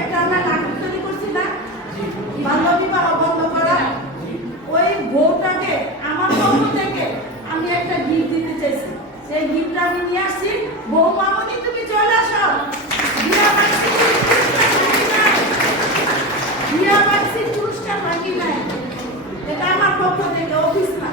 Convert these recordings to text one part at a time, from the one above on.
একটা আমরা নাটক তৈরি করছি না, বাল্য বিবাহ বন্ধ করা। ওই বউটাকে আমার পক্ষ থেকে আমি একটা গিফট দিতে চাইছি। সেই গিফটটা আমি নিয়ে আসছি। বউ মামনি, তুমি চলে আসো। পুরস্কার বাকি নাই, এটা আমার পক্ষ থেকে, অফিস না।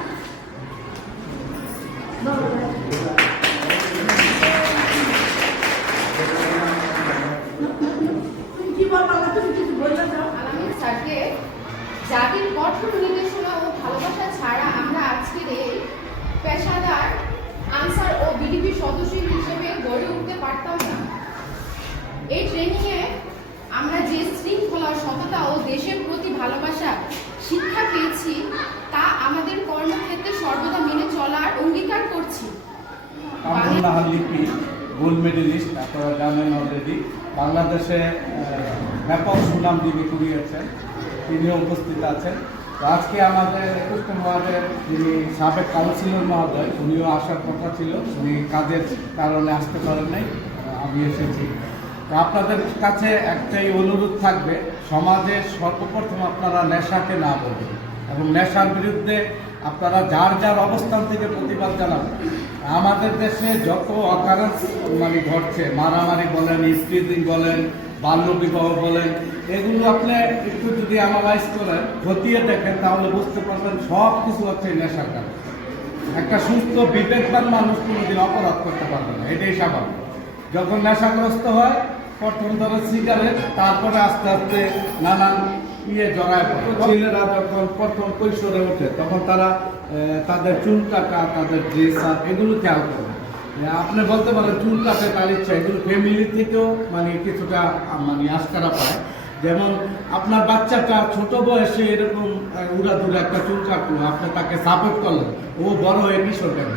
জাতির কঠোর নির্দেশনা ও ভালোবাসা ছাড়া আমরা আজকের এই পেশাদার আনসার ও বিডিপি সদস্য হিসেবে গড়ে উঠতে পারতাম না। এই ট্রেনিংয়ে আমরা যে শৃঙ্খলা, সততা ও দেশের প্রতি ভালোবাসা শিক্ষা পেয়েছি, তা আমাদের কর্মক্ষেত্রে সর্বদা মেনে চলার অঙ্গীকার করছি। গোল্ড মেডেলিস্ট, আপনারা জানেন অলরেডি, বাংলাদেশে ব্যাপক সুনাম যিনি কুড়িয়েছেন, তিনিও উপস্থিত আছেন। তো আজকে আমাদের 21 ওয়ার্ডের যিনি সাবেক কাউন্সিলর মহোদয়, উনিও আসার কথা ছিল, উনি কাজের কারণে আসতে পারেন নাই, আমি এসেছি। তো আপনাদের কাছে একটাই অনুরোধ থাকবে, সমাজে সর্বপ্রথম আপনারা নেশাকে না বলবেন এবং নেশার বিরুদ্ধে আপনারা যার যার অবস্থান থেকে প্রতিবাদ জানাবেন। আমাদের দেশে যত অকারেন্স ঘটছে, মারামারি বলেন, স্টিজিং বলেন, বাল্য বিবাহ বলেন, এগুলো আপনি একটু যদি অ্যানালাইজ করেন, খতিয়ে দেখেন, তাহলে বুঝতে পারবেন সব কিছু হচ্ছে নেশার কারণে। একটা সুস্থ বিবেকবান মানুষ কোনোদিন অপরাধ করতে পারবে না, এটাই স্বাভাবিক। যখন নেশাগ্রস্ত হয়, প্রথম ধরো সিগারেট, তারপরে আস্তে আস্তে নানান জড়ায় পড়ে। ছেলেরা যখন প্রথম কৈশোরে ওঠে, তখন তারা তাদের চুল কাটা, তাদের ড্রেস আপ, এগুলো খেয়াল করে। আপনি বলতে পারেন চুল কাটে তার ইচ্ছা, এগুলো ফ্যামিলি থেকেও কিছুটা আশকারা পায়। যেমন আপনার বাচ্চাটা ছোট বয়সে এরকম উড়াদুড়ে একটা চুল কাটলো, আপনি তাকে সাপোর্ট করলেন, ও বড় হয়ে কিশোর কাটে।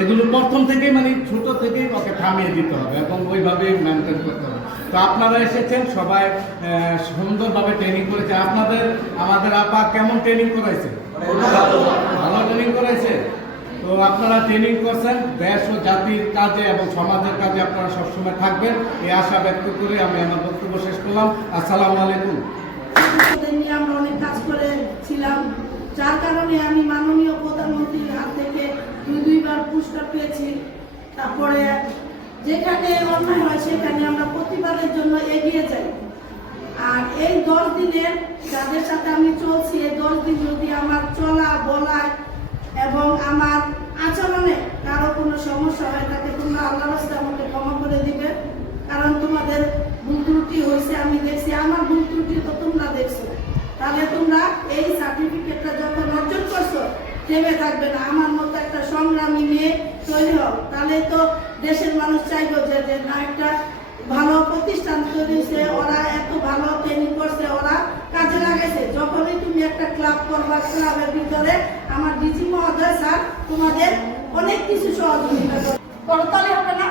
এগুলো প্রথম থেকেই ছোট থেকেই ওকে থামিয়ে দিতে হবে এবং ওইভাবেই মেনটেন করতে হবে। তো আপনারা এসেছেন, সবাই সুন্দরভাবে ট্রেনিং করেছে। আমাদের আপা কেমন ট্রেনিং করাইছে? ভালো ট্রেনিং করাইছে। তো আপনারা ট্রেনিং করছেন, দেশ ও জাতির কাজে এবং সমাজের কাজে আপনারা সবসময় থাকবেন, এই আশা ব্যক্ত করে আমি আমার বক্তব্য শেষ করলাম। আসসালামু আলাইকুম। আমরা অনেক কাজ করেছিলাম, যার কারণে আমি মাননীয় প্রধানমন্ত্রীর হাত থেকে দুইবার পুরস্কার পেয়েছি। তারপরে যেখানে অন্যায় হয় সেখানে আমরা প্রতিবাদের জন্য এগিয়ে যাই। আর এই 10 দিনের যাদের সাথে আমি চলছি, এই 10 দিন যদি আমার চলা বলায় এবং আমার আচরণে কারো কোনো সমস্যা হয়, তাকে তোমরা আল্লাহর রাস্তায় আমাকে ক্ষমা করে দিবে। কারণ তোমাদের ভুল ত্রুটি হয়েছে, আমি দেখছি, আমার ভুল ত্রুটি তো তোমরা দেখছো। তাহলে তোমরা এই সার্টিফিকেটটা যখন অর্জন করছো, থেমে থাকবে না, আমার মতো একটা সংগ্রামী মেয়ে তৈরি হোক। তাহলে তো দেশের মানুষ চাইবো যে না, একটা ভালো প্রতিষ্ঠান তৈরি হয়েছে, ওরা এত ভালো ট্রেনিং করছে, ওরা কাজে লাগাইছে। যখনই তুমি একটা ক্লাব করবা, ক্লাবের ভিতরে আমার ডিজি মহোদয় স্যার তোমাদের অনেক কিছু সহযোগিতা করবে। করতালি হবে না?